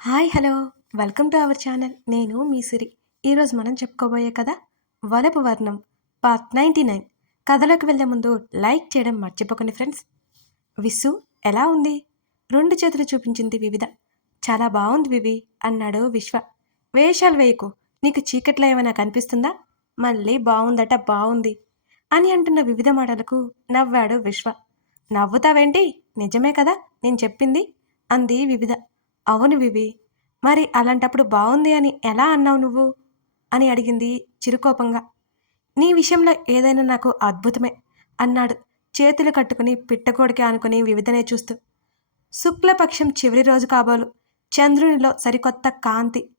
Hi hello. Welcome to our channel. నేను మీ సిరి. ఈరోజు మనం చెప్పుకోబోయే కథ వలపు వర్ణం పార్ట్ నైంటీ నైన్. కథలోకి వెళ్ళే ముందు లైక్ చేయడం మర్చిపోకండి ఫ్రెండ్స్. విస్సు ఎలా ఉంది? రెండు చేతులు చూపించింది వివిధ. చాలా బాగుంది వివి అన్నాడు విశ్వ. వేషాలు వేయకు. నీకు చీకట్లో ఏమైనా కనిపిస్తుందా? మళ్ళీ బాగుందట బాగుంది. అని అంటున్న వివిధ మాటలకు నవ్వాడు విశ్వ. నవ్వుతావేంటి? నిజమే కదా నేను చెప్పింది? అంది వివిధ. అవును వివి. మరి అలాంటప్పుడు బాగుంది అని ఎలా అన్నావు నువ్వు? అని అడిగింది చిరుకోపంగా. నీ విషయంలో ఏదైనా నాకు అద్భుతమే అన్నాడు చేతులు కట్టుకుని పిట్టగోడికి ఆనుకుని వివిధనే చూస్తూ. శుక్లపక్షం చివరి రోజు కాబోలు చంద్రునిలో సరికొత్త కాంతి.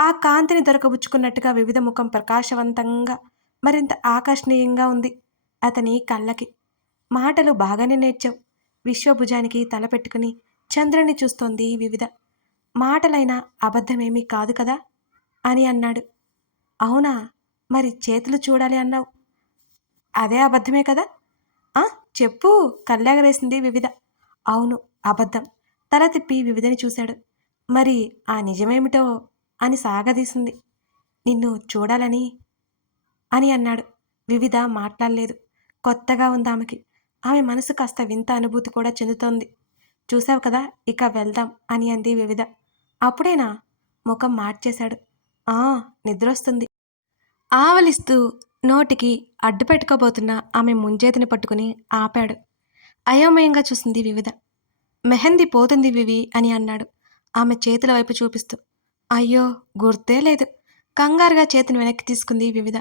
ఆ కాంతిని దొరకబుచ్చుకున్నట్టుగా వివిధ ముఖం ప్రకాశవంతంగా మరింత ఆకర్షణీయంగా ఉంది అతని కళ్ళకి. మాటలు బాగానే నేర్చావు. విశ్వభుజానికి తల పెట్టుకుని చంద్రుని చూస్తోంది వివిధ. మాటలైనా అబద్ధమేమీ కాదు కదా? అని అన్నాడు. అవునా? మరి చేతులు చూడాలి అన్నావు. అదే అబద్ధమే కదా? ఆ? చెప్పు. కళ్ళెగరేసింది వివిధ. అవును అబద్ధం. తల తిప్పి వివిధని చూశాడు. మరి ఆ నిజమేమిటో అని సాగదీసింది. నిన్ను చూడాలని? అని అన్నాడు. వివిధ మాట్లాడలేదు. కొత్తగా ఉంది ఆమెకి. ఆమె మనసు కాస్త వింత అనుభూతి కూడా చెందుతోంది. చూసావు కదా? ఇక వెళ్దాం అని అంది వివిధ. అప్పుడేనా? ముఖం మార్చేశాడు. ఆ నిద్రొస్తుంది. ఆవలిస్తూ నోటికి అడ్డు పెట్టుకోబోతున్న ఆమె ముంజేతిని పట్టుకుని ఆపాడు. అయోమయంగా చూసింది వివిధ. మెహందీ పోతుంది వివి అని అన్నాడు ఆమె చేతుల వైపు చూపిస్తూ. అయ్యో గుర్తే లేదు. కంగారుగా చేతిని వెనక్కి తీసుకుంది వివిధ.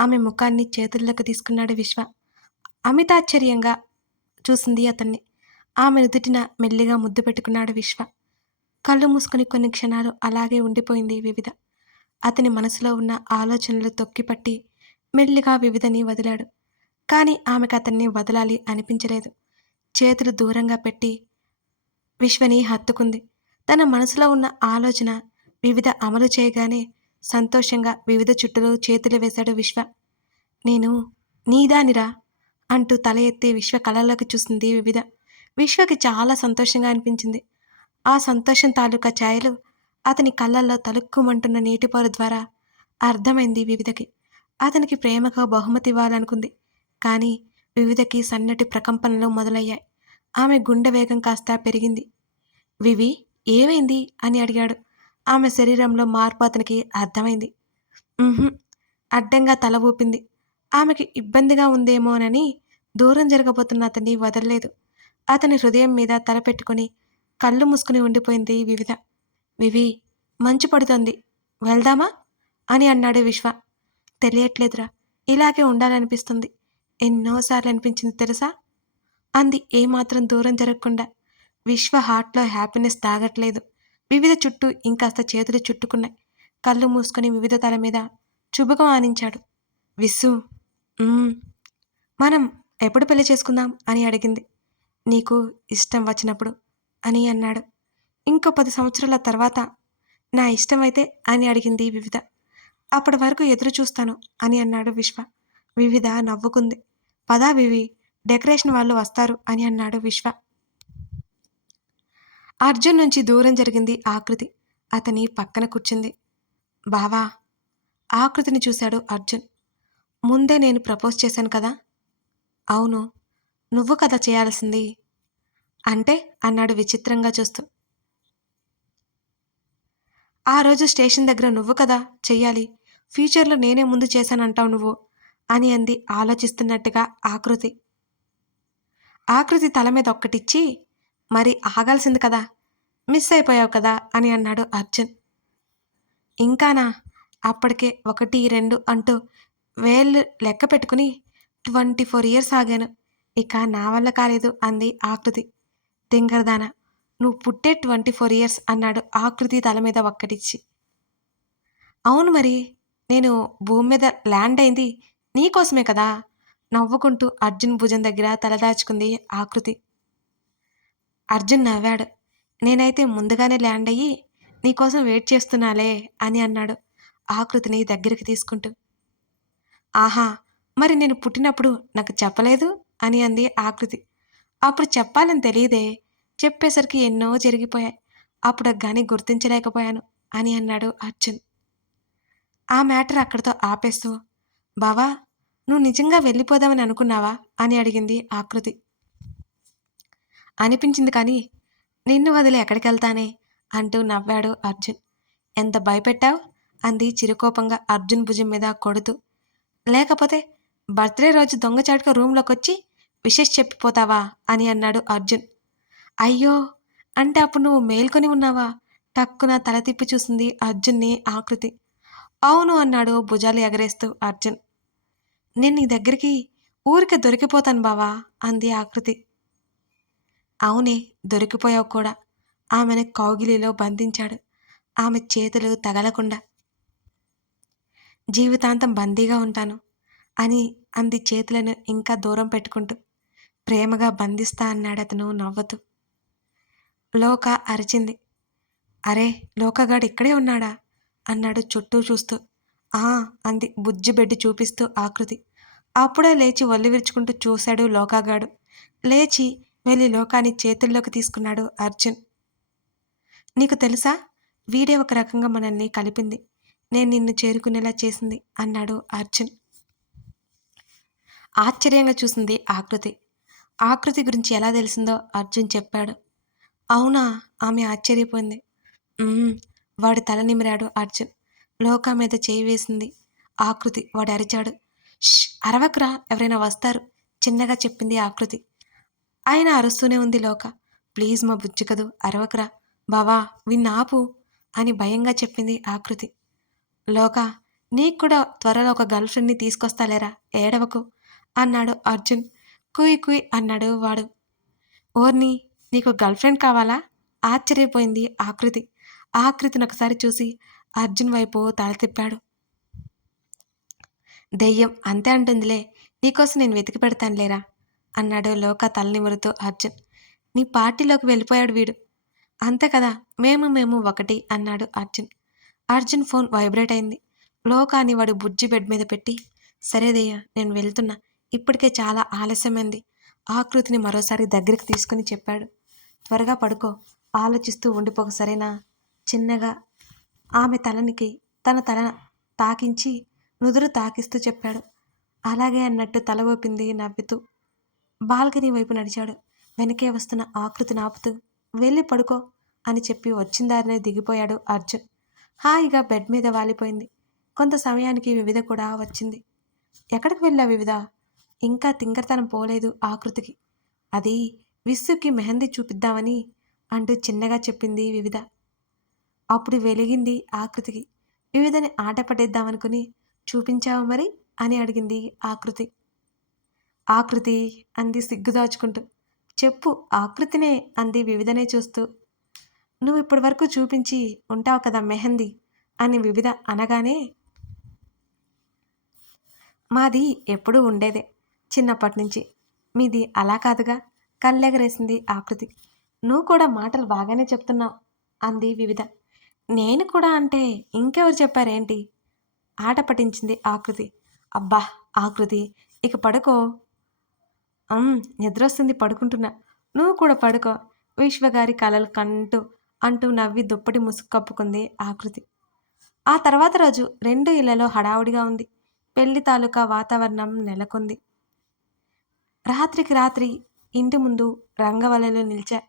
ఆమె ముఖాన్ని చేతుల్లోకి తీసుకున్నాడు విశ్వ. అమితాశ్చర్యంగా చూసింది అతన్ని. ఆమె నుదుటిన మెల్లిగా ముద్దు పెట్టుకున్నాడు విశ్వ. కళ్ళు మూసుకుని కొన్ని క్షణాలు అలాగే ఉండిపోయింది వివిధ. అతని మనసులో ఉన్న ఆలోచనలు తొక్కిపట్టి మెల్లిగా వివిధని వదిలాడు. కానీ ఆమెకు అతన్ని వదలాలి అనిపించలేదు. చేతులు దూరంగా పెట్టి విశ్వని హత్తుకుంది. తన మనసులో ఉన్న ఆలోచన వివిధ అమలు చేయగానే సంతోషంగా వివిధ చుట్టూ చేతులు వేశాడు విశ్వ. నేను నీదానిరా అంటూ తల ఎత్తి విశ్వ కళలోకి చూసింది వివిధ. విశ్వకి చాలా సంతోషంగా అనిపించింది. ఆ సంతోషం తాలూకా ఛాయలు అతని కళ్ళల్లో తలుక్కుమంటున్న నీటిపారు ద్వారా అర్థమైంది వివిధకి. అతనికి ప్రేమగా బహుమతి ఇవ్వాలనుకుంది. కానీ వివిధకి సన్నటి ప్రకంపనలు మొదలయ్యాయి. ఆమె గుండె వేగం కాస్త పెరిగింది. వివి ఏమైంది? అని అడిగాడు. ఆమె శరీరంలో మార్పు అతనికి అర్థమైంది. అడ్డంగా తల ఊపింది. ఆమెకి ఇబ్బందిగా ఉందేమోనని దూరం జరగబోతున్న అతన్ని వదలలేదు. అతని హృదయం మీద తల పెట్టుకుని కళ్ళు మూసుకుని ఉండిపోయింది వివిధ. వివి మంచు పడుతోంది. వెళ్దామా? అని అన్నాడు విశ్వ. తెలియట్లేదురా ఇలాగే ఉండాలనిపిస్తుంది. ఎన్నోసార్లు అనిపించింది తెలుసా? అంది ఏమాత్రం దూరం జరగకుండా. విశ్వ హార్ట్లో హ్యాపీనెస్ తాగట్లేదు. వివిధ చుట్టూ ఇంకాస్త చేతులు చుట్టుకున్నాయి. కళ్ళు మూసుకొని వివిధ తల మీద చుబుకం ఆనించాడు. విస్సు మనం ఎప్పుడు పెళ్ళి చేసుకుందాం? అని అడిగింది. నీకు ఇష్టం వచ్చినప్పుడు. అని అన్నాడు. ఇంకో పది సంవత్సరాల తర్వాత నా ఇష్టమైతే అని అడిగింది వివిధ. అప్పటి వరకు ఎదురు చూస్తాను అని అన్నాడు విశ్వ. వివిధ నవ్వుకుంది. పదా వివి డెకరేషన్ వాళ్ళు వస్తారు అని అన్నాడు విశ్వ. అర్జున్ నుంచి దూరం జరిగింది ఆకృతి. అతని పక్కన కూర్చుంది. బావా ఆకృతిని చూశాడు అర్జున్. ముందే నేను ప్రపోజ్ చేశాను కదా? అవును. నువ్వు కదా చేయాల్సింది. అంటే అన్నాడు విచిత్రంగా చూస్తూ. ఆ రోజు స్టేషన్ దగ్గర నువ్వు కదా చెయ్యాలి. ఫ్యూచర్లో నేనే ముందు చేశానంటావు నువ్వు అని అంది ఆలోచిస్తున్నట్టుగా ఆకృతి. ఆకృతి తల మీద ఒక్కటిచ్చి మరి ఆగాల్సింది కదా మిస్ అయిపోయావు కదా అని అన్నాడు అర్జున్. ఇంకానా? అప్పటికే ఒకటి రెండు అంటూ వేళ్ళు లెక్క పెట్టుకుని ట్వంటీ ఫోర్ ఇయర్స్ ఆగాను. ఇక నా వల్ల కాలేదు అంది ఆకృతి. తింగరదాన నువ్వు పుట్టే ట్వంటీ ఫోర్ ఇయర్స్ అన్నాడు ఆకృతి తల మీద ఒక్కటిచ్చి. అవును మరి నేను భూమి మీద ల్యాండ్ అయింది నీకోసమే కదా? నవ్వుకుంటూ అర్జున్ భుజం దగ్గర తలదాచుకుంది ఆకృతి. అర్జున్ నవ్వాడు నేనైతే ముందుగానే ల్యాండ్ అయ్యి నీకోసం వెయిట్ చేస్తున్నాలే అని అన్నాడు ఆకృతిని దగ్గరికి తీసుకుంటూ. ఆహా మరి నేను పుట్టినప్పుడు నాకు చెప్పలేదు? అని అంది ఆకృతి. అప్పుడు చెప్పాలని తెలియదే. చెప్పేసరికి ఎన్నో జరిగిపోయాయి. అప్పుడు కానీ గుర్తించలేకపోయాను అని అన్నాడు అర్జున్. ఆ మ్యాటర్ అక్కడితో ఆపేస్తూ బావా నువ్వు నిజంగా వెళ్ళిపోదామని అనుకున్నావా? అని అడిగింది ఆకృతి. అనిపించింది కానీ నిన్ను వదిలి ఎక్కడికి వెళ్తానే అంటూ నవ్వాడు అర్జున్. ఎంత భయపెట్టావు? అంది చిరుకోపంగా అర్జున్ భుజం మీద కొడుతూ. లేకపోతే బర్త్డే రోజు దొంగచాటుగా రూమ్లోకి వచ్చి విషెస్ చెప్పిపోతావా అని అన్నాడు అర్జున్. అయ్యో అంటే అప్పుడు నువ్వు మేల్కొని ఉన్నావా? టక్కున తల తిప్పి చూసింది అర్జున్ని ఆకృతి. అవును అన్నాడు భుజాలు ఎగరేస్తూ అర్జున్. నేను నీ దగ్గరికి ఊరికే దొరికిపోతాను బావా అంది ఆకృతి. అవునే దొరికిపోయావు కూడా ఆమెను కౌగిలిలో బంధించాడు. ఆమె చేతులు తగలకుండా. జీవితాంతం బందీగా ఉంటాను అని అంది చేతులను ఇంకా దూరం పెట్టుకుంటూ. ప్రేమగా బంధిస్తా అన్నాడు అతను నవ్వుతూ. లోక అరిచింది. అరే లోకగాడు ఇక్కడే ఉన్నాడా? అన్నాడు చుట్టూ చూస్తూ. ఆ అంది బుజ్జి బెడ్డి చూపిస్తూ ఆకృతి. అప్పుడే లేచి ఒళ్ళు విరుచుకుంటూ చూశాడు లోకాగాడు. లేచి వెళ్ళి లోకాన్ని చేతుల్లోకి తీసుకున్నాడు అర్జున్. నీకు తెలుసా? వీడే ఒక రకంగా మనల్ని కలిపింది. నేను నిన్ను చేరుకునేలా చేసింది అన్నాడు అర్జున్. ఆశ్చర్యంగా చూసింది ఆకృతి. ఆకృతి గురించి ఎలా తెలిసిందో అర్జున్ చెప్పాడు. అవునా? ఆమె ఆశ్చర్యపోయింది. వాడు వాడి తల నిమిరాడు అర్జున్. లోకా మీద చేయి వేసింది ఆకృతి. వాడు అరిచాడు. "ష్! అరవకురా ఎవరైనా వస్తారు. చిన్నగా చెప్పింది ఆకృతి. ఆయన అరుస్తూనే ఉంది లోక. ప్లీజ్ మా బుజ్జి కదూ అరవకురా. బావా విన్నాపు అని భయంగా చెప్పింది ఆకృతి. లోక నీకు కూడా త్వరలో ఒక గర్ల్ ఫ్రెండ్ని తీసుకొస్తాలేరా? ఏడవకు అన్నాడు అర్జున్. కుయ్ కుయ్ అన్నాడు వాడు. ఓర్ని నీకు గర్ల్ ఫ్రెండ్ కావాలా? ఆశ్చర్యపోయింది ఆకృతి. ఆకృతిని ఒకసారి చూసి అర్జున్ వైపు తల తిప్పాడు. దెయ్యం అంతే అంటుందిలే నీకోసం నేను వెతికి పెడతాను లేరా? అన్నాడు లోక తలనిమురుతూ అర్జున్. నీ పార్టీలోకి వెళ్ళిపోయాడు వీడు. అంతే కదా మేము మేము ఒకటి అన్నాడు అర్జున్. అర్జున్ ఫోన్ వైబ్రేట్ అయింది. లోకాని వాడు బుజ్జి బెడ్ మీద పెట్టి సరేదయ్య నేను వెళ్తున్నా. ఇప్పటికే చాలా ఆలస్యమైంది. ఆకృతిని మరోసారి దగ్గరికి తీసుకుని చెప్పాడు. త్వరగా పడుకో. ఆలోచిస్తూ ఉండిపోక సరేనా? చిన్నగా ఆమె తలనికి తన తల తాకించి నుదురు తాకిస్తూ చెప్పాడు. అలాగే అన్నట్టు తల ఊపింది నవ్వుతూ. బాల్కనీ వైపు నడిచాడు. వెనకే వస్తున్న ఆకృతిని ఆపుతూ వెళ్ళి పడుకో అని చెప్పి వచ్చిందారినే దిగిపోయాడు అర్జున్. హాయిగా బెడ్ మీద వాలిపోయింది. కొంత సమయానికి వివిధ కూడా వచ్చింది. ఎక్కడికి వెళ్ళా వివిధ? ఇంకా తింగరతనం పోలేదు ఆకృతికి. అది విస్సుకి మెహందీ చూపిద్దామని అంటూ చిన్నగా చెప్పింది వివిధ. అప్పుడు వెలిగింది ఆకృతికి. వివిధని ఆట పట్టేద్దామనుకుని చూపించావు మరి? అని అడిగింది ఆకృతి. ఆకృతి అంది సిగ్గు దాచుకుంటూ చెప్పు ఆకృతినే అంది వివిధనే చూస్తూ. నువ్వు ఇప్పటి వరకు చూపించి ఉంటావు కదా మెహందీ? అని వివిధ అనగానే మాది ఎప్పుడూ ఉండేదే. చిన్నప్పటి నుంచి మీది అలా కాదుగా? కళ్ళెగరేసింది ఆకృతి నువ్వు కూడా మాటలు బాగానే చెప్తున్నావు అంది వివిధ. నేను కూడా అంటే ఇంకెవరు చెప్పారేంటి? ఆట పట్టించింది ఆకృతి అబ్బా ఆకృతి ఇక పడుకో. నిద్రొస్తుంది పడుకుంటున్నా. నువ్వు కూడా పడుకో. విశ్వగారి కలలు కంటూ అంటూ నవ్వి దుప్పటి ముసుగు కప్పుకుంది ఆకృతి ఆ తర్వాత రోజు రెండు ఇళ్ళలో హడావుడిగా ఉంది. పెళ్ళి తాలూకా వాతావరణం నెలకొంది. రాత్రికి రాత్రి ఇంటి ముందు రంగవల్లులు నిలిచా.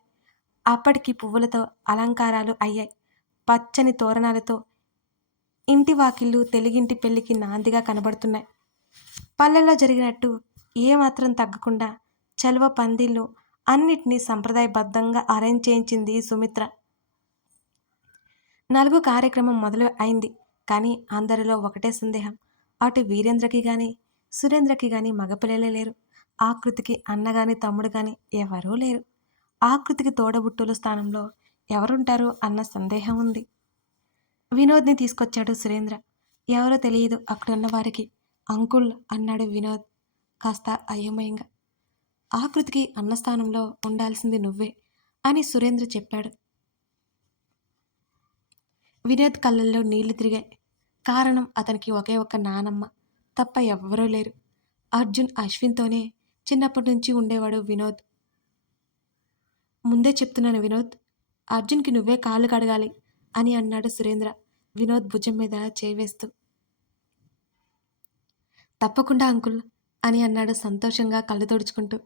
అప్పటికి పువ్వులతో అలంకారాలు అయ్యాయి. పచ్చని తోరణాలతో ఇంటి వాకిళ్ళు తెలుగింటి పెళ్ళికి నాందిగా కనబడుతున్నాయి. పల్లెల్లో జరిగినట్టు ఏమాత్రం తగ్గకుండా చలువ పందిళ్ళు అన్నిటినీ సంప్రదాయబద్ధంగా అరేంజ్ చేయించింది సుమిత్ర. నలుగు కార్యక్రమం మొదలు అయింది. కానీ అందరిలో ఒకటే సందేహం. అటు వీరేంద్రకి కానీ సురేంద్రకి కానీ మగపిల్లలే లేరు. ఆకృతికి అన్న కానీ తమ్ముడు కానీ ఎవరూ లేరు. ఆకృతికి తోడబుట్టుల స్థానంలో ఎవరుంటారు అన్న సందేహం ఉంది. వినోద్ని తీసుకొచ్చాడు సురేంద్ర. ఎవరో తెలియదు అక్కడున్న వారికి. అంకుల్ అన్నాడు వినోద్ కాస్త అయోమయంగా. ఆకృతికి అన్న స్థానంలో ఉండాల్సింది నువ్వే అని సురేంద్ర చెప్పాడు. వినోద్ కళ్ళల్లో నీళ్ళు తిరిగాయి. కారణం అతనికి ఒకే ఒక్క నానమ్మ తప్ప ఎవ్వరూ లేరు. అర్జున్ అశ్విన్తోనే చిన్నప్పటి నుంచి ఉండేవాడు వినోద్. ముందే చెప్తున్నాను వినోద్ అర్జున్కి నువ్వే కాళ్ళు కడగాలి అని అన్నాడు సురేంద్ర. వినోద్ భుజం మీద చేవేస్తూ తప్పకుండా అంకుల్ అని అన్నాడు సంతోషంగా కళ్ళు తుడుచుకుంటూ.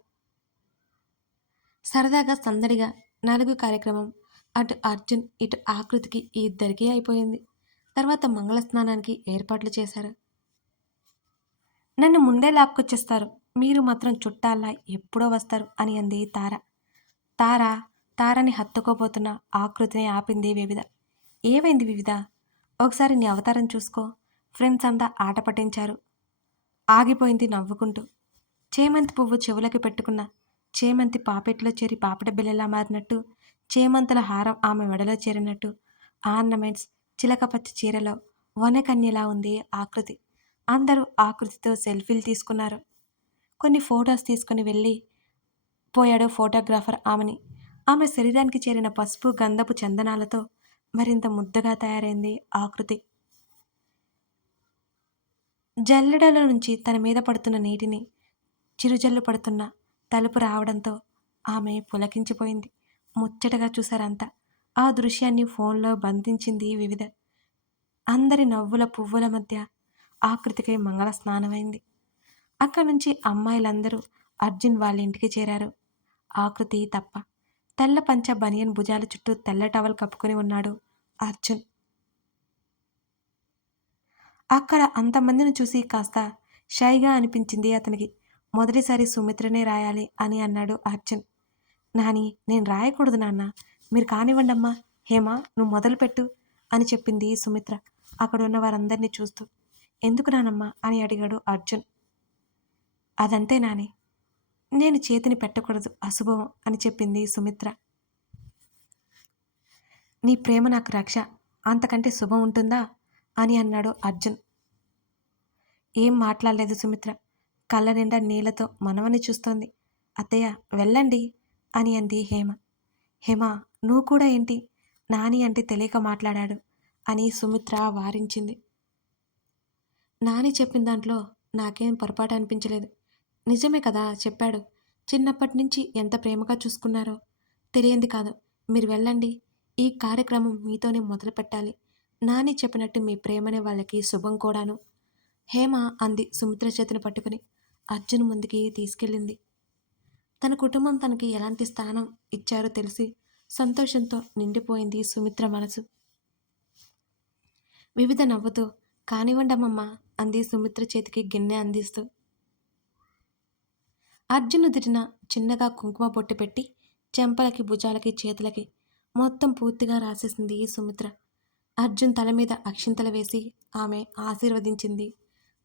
సరదాగా సందడిగా నలుగు కార్యక్రమం అటు అర్జున్ ఇటు ఆకృతికి ఈ ఇద్దరికీ అయిపోయింది. తర్వాత మంగళ స్నానానికి ఏర్పాట్లు చేశారు. నన్ను ముందే లాక్కొచ్చేస్తారు. మీరు మాత్రం చుట్టాల్లా ఎప్పుడో వస్తారు అని అంది తార. తార తారని హత్తుకోబోతున్న ఆకృతిని ఆపింది వివిధ. ఏమైంది వివిధ? ఒకసారి నీ అవతారం చూసుకో. ఫ్రెండ్స్ అంతా ఆట పట్టించారు. ఆగిపోయింది నవ్వుకుంటూ. చేమంతి పువ్వు చెవులకి పెట్టుకున్న చేమంతి పాపెట్లో చేరి పాపట బిల్లలా మారినట్టు చేమంతుల హారం ఆమె మెడలో చేరినట్టు ఆర్నమెంట్స్ చిలకపచ్చ చీరలో వనకన్యలా ఉంది ఆకృతి. అందరూ ఆకృతితో సెల్ఫీలు తీసుకున్నారు. కొన్ని ఫొటోస్ తీసుకుని వెళ్ళి పోయాడు ఫోటోగ్రాఫర్ ఆమెని. ఆమె శరీరానికి చేరిన పసుపు గంధపు చందనాలతో మరింత ముద్దగా తయారైంది ఆకృతి జల్లెడల నుంచి తన మీద పడుతున్న నీటిని చిరుజల్లు పడుతున్న తలుపు రావడంతో ఆమె పులకించిపోయింది. ముచ్చటగా చూశారంతా. ఆ దృశ్యాన్ని ఫోన్లో బంధించింది వివిధ. అందరి నవ్వుల పువ్వుల మధ్య ఆకృతికై మంగళ స్నానమైంది అక్కడి నుంచి అమ్మాయిలందరూ అర్జున్ వాళ్ళ ఇంటికి చేరారు. ఆకృతి తప్ప తెల్ల పంచ బనియన్ భుజాల చుట్టూ తెల్ల టవల్ కప్పుకొని ఉన్నాడు అర్జున్. అక్కడ అంతమందిని చూసి కాస్త షైగా అనిపించింది అతనికి. మొదటిసారి సుమిత్రనే రాయాలి అని అన్నాడు అర్జున్. నాని నేను రాయకూడదు నాన్న. మీరు కానివ్వండమ్మా. హేమా నువ్వు మొదలుపెట్టు అని చెప్పింది సుమిత్ర. అక్కడ ఉన్న వారందరినీ చూస్తూ ఎందుకు నానమ్మా? అని అడిగాడు అర్జున్. అదంతే నాని. నేను చేతిని పెట్టకూడదు అశుభం అని చెప్పింది సుమిత్ర. నీ ప్రేమ నాకు రక్ష అంతకంటే శుభం ఉంటుందా? అని అన్నాడు అర్జున్. ఏం మాట్లాడలేదు సుమిత్ర. కళ్ళ నిండా నీళ్ళతో మనవని చూస్తోంది. అత్తయ్య వెళ్ళండి అని అంది హేమ. హేమ నువ్వు కూడా ఏంటి? నాని అంటే తెలియక మాట్లాడాడు అని సుమిత్ర వారించింది. నాని చెప్పిన దాంట్లో నాకేం పొరపాటు అనిపించలేదు. నిజమే కదా చెప్పాడు. చిన్నప్పటి నుంచి ఎంత ప్రేమగా చూసుకున్నారో? తెలియంది కాదు. మీరు వెళ్ళండి. ఈ కార్యక్రమం మీతోనే మొదలు పెట్టాలి. నాని చెప్పినట్టు మీ ప్రేమనే వాళ్ళకి శుభం కూడాను. హేమ అంది సుమిత్ర చేతిని పట్టుకుని. అర్జున్ ముందుకి తీసుకెళ్ళింది. తన కుటుంబం తనకి ఎలాంటి స్థానం ఇచ్చారో తెలిసి సంతోషంతో నిండిపోయింది సుమిత్ర మనసు. వివిధ నవ్వుతూ కానివ్వండమ్మమ్మా అంది సుమిత్ర చేతికి గిన్నె అందిస్తూ. అర్జున్ దిరిన చిన్నగా కుంకుమ బొట్టు పెట్టి చెంపలకి భుజాలకి చేతులకి మొత్తం పూర్తిగా రాసేసింది సుమిత్ర. అర్జున్ తల మీద అక్షింతలు వేసి ఆమె ఆశీర్వదించింది.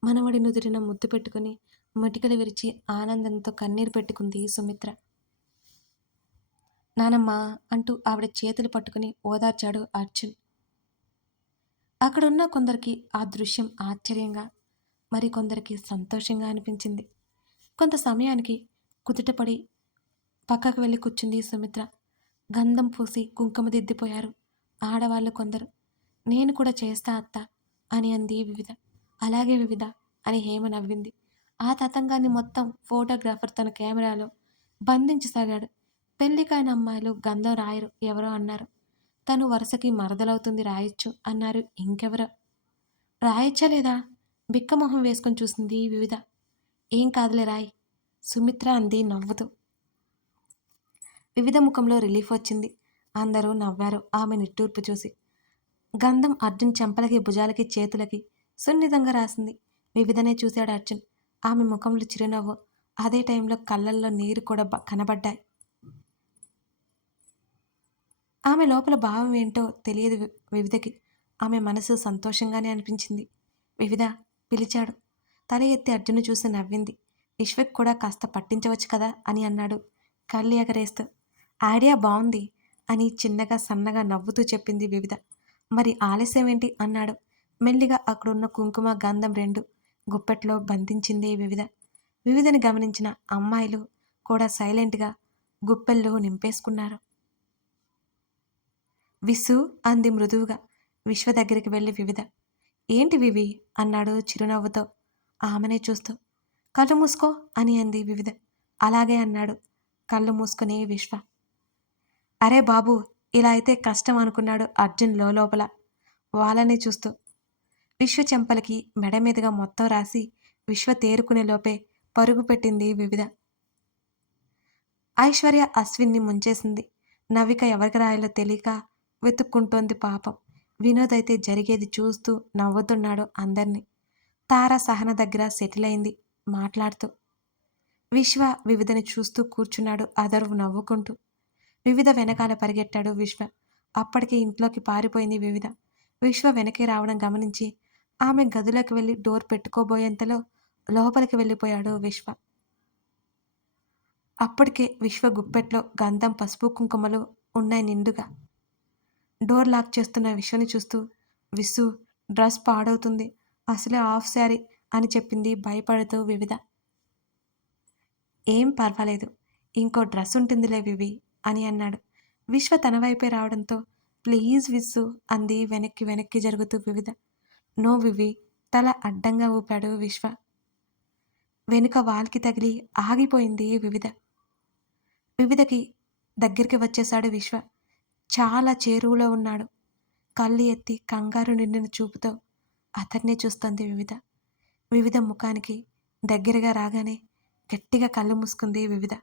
మనవడి నుదిరిన ముద్దు పెట్టుకుని మటికలు విరిచి ఆనందంతో కన్నీరు పెట్టుకుంది సుమిత్ర. నానమ్మ అంటూ ఆవిడ చేతులు పట్టుకుని ఓదార్చాడు అర్జున్. అక్కడున్న కొందరికి ఆ దృశ్యం ఆశ్చర్యంగా మరి కొందరికి సంతోషంగా అనిపించింది. కొంత సమయానికి కుదుటపడి పక్కకు వెళ్ళి కూర్చుంది సుమిత్ర. గంధం పూసి కుంకుమ దిద్దిపోయారు. ఆడవాళ్ళు కొందరు. నేను కూడా చేస్తా అత్త అని అంది వివిధ. అలాగే వివిధ అని హేమ నవ్వింది. ఆ తతంగాన్ని మొత్తం ఫోటోగ్రాఫర్ తన కెమెరాలో బంధించసాగాడు. పెళ్ళికాయన అమ్మాయిలు గంధం రాయరు ఎవరో అన్నారు. తను వరుసకి మరదలవుతుంది రాయొచ్చు అన్నారు ఇంకెవరో. రాయొచ్చా లేదా? బిక్కమొహం వేసుకొని చూసింది వివిధ. ఏం కాదులే రాయ్. సుమిత్ర అంది నవ్వుతూ. వివిధ ముఖంలో రిలీఫ్ వచ్చింది. అందరూ నవ్వారు ఆమె నిట్టూర్పు చూసి. గంధం అర్జున్ చెంపలకి భుజాలకి చేతులకి సున్నితంగా రాసింది. వివిధనే చూశాడు అర్జున్. ఆమె ముఖంలో చిరునవ్వు. అదే టైంలో కళ్ళల్లో నీరు కూడా కనబడ్డాయి. ఆమె లోపల భావం ఏంటో తెలియదు వి- వివిధకి. ఆమె మనసు సంతోషంగానే అనిపించింది. వివిధ పిలిచాడు. తల ఎత్తి అర్జును చూసి నవ్వింది. విశ్వక్ కూడా కాస్త పట్టించవచ్చు కదా అని అన్నాడు. కళ్ళు ఎగరేస్తూ. ఐడియా బాగుంది అని చిన్నగా సన్నగా నవ్వుతూ చెప్పింది వివిధ. మరి ఆలస్యం ఏంటి? అన్నాడు. మెల్లిగా అక్కడున్న కుంకుమ గంధం రెండు గుప్పెట్లో బంధించింది వివిధ. వివిధని గమనించిన అమ్మాయిలు కూడా సైలెంట్గా గుప్పెల్లో నింపేసుకున్నారు. విసు అంది మృదువుగా. విశ్వ దగ్గరికి వెళ్ళి వివిధ. ఏంటి వివి? అన్నాడు చిరునవ్వుతో. ఆమెనే చూస్తూ కళ్ళు మూసుకో అని అంది వివిధ. అలాగే అన్నాడు కళ్ళు మూసుకుని విశ్వ. అరే బాబు ఇలా అయితే కష్టం అనుకున్నాడు అర్జున్ లోపల. వాళ్ళని చూస్తూ విశ్వ చెంపలకి మెడ మీదుగా మొత్తం రాసి విశ్వ తేరుకునే లోపే పరుగు పెట్టింది వివిధ. ఐశ్వర్య అశ్విన్ని ముంచేసింది. నవిక ఎవరికి రాయాలో తెలియక వెతుక్కుంటోంది పాపం. వినోద్ అయితే జరిగేది చూస్తూ నవ్వుతున్నాడు అందరినీ. తార సహన దగ్గర సెటిల్ అయింది మాట్లాడుతూ. విశ్వ వివిధని చూస్తూ కూర్చున్నాడు అదరువు నవ్వుకుంటూ. వివిధ వెనకాల పరిగెట్టాడు విశ్వ. అప్పటికి ఇంట్లోకి పారిపోయింది వివిధ. విశ్వ వెనక్కి రావడం గమనించి ఆమె గదిలోకి వెళ్ళి డోర్ పెట్టుకోబోయేంతలో లోపలికి వెళ్ళిపోయాడు విశ్వ. అప్పటికే విశ్వ గుప్పెట్లో గంధం పసుపు కుంకుమలు ఉన్నాయి నిండుగా. డోర్ లాక్ చేస్తున్న విశ్వని చూస్తూ విసు డ్రెస్ పాడవుతుంది. అసలే ఆఫ్ శారీ అని చెప్పింది భయపడుతూ వివిధ. ఏం పర్వాలేదు ఇంకో డ్రెస్ ఉంటుందిలే వివి అని అన్నాడు. విశ్వ తన వైపే రావడంతో ప్లీజ్ విస్సు అంది వెనక్కి వెనక్కి జరుగుతూ వివిధ. నో వివి తల అడ్డంగా ఊపాడు విశ్వ. వెనుక వాల్కి తగిలి ఆగిపోయింది వివిధ. వివిధకి దగ్గరికి వచ్చేశాడు విశ్వ. చాలా చేరువులో ఉన్నాడు. కళ్ళు ఎత్తి కంగారు నిండిన చూపుతో అతన్నే చూస్తుంది వివిధ. వివిధ ముఖానికి దగ్గరగా రాగానే గట్టిగా కళ్ళు మూసుకుంది వివిధ.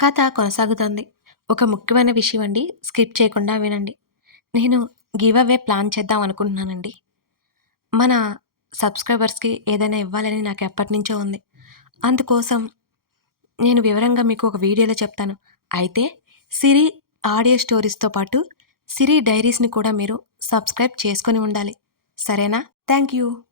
కథ కొనసాగుతోంది. ఒక ముఖ్యమైన విషయం అండి స్కిప్ చేయకుండా వినండి. నేను గివ్ అవే ప్లాన్ చేద్దాం అనుకుంటున్నానండి. మన సబ్స్క్రైబర్స్కి ఏదైనా ఇవ్వాలని నాకు ఎప్పటి నుంచో ఉంది. అందుకోసం నేను వివరంగా మీకు ఒక వీడియోలో చెప్తాను. అయితే సిరి ఆడియో స్టోరీస్తో పాటు సిరి డైరీస్ని కూడా మీరు సబ్స్క్రైబ్ చేసుకొని ఉండాలి. సరేనా? Thank you.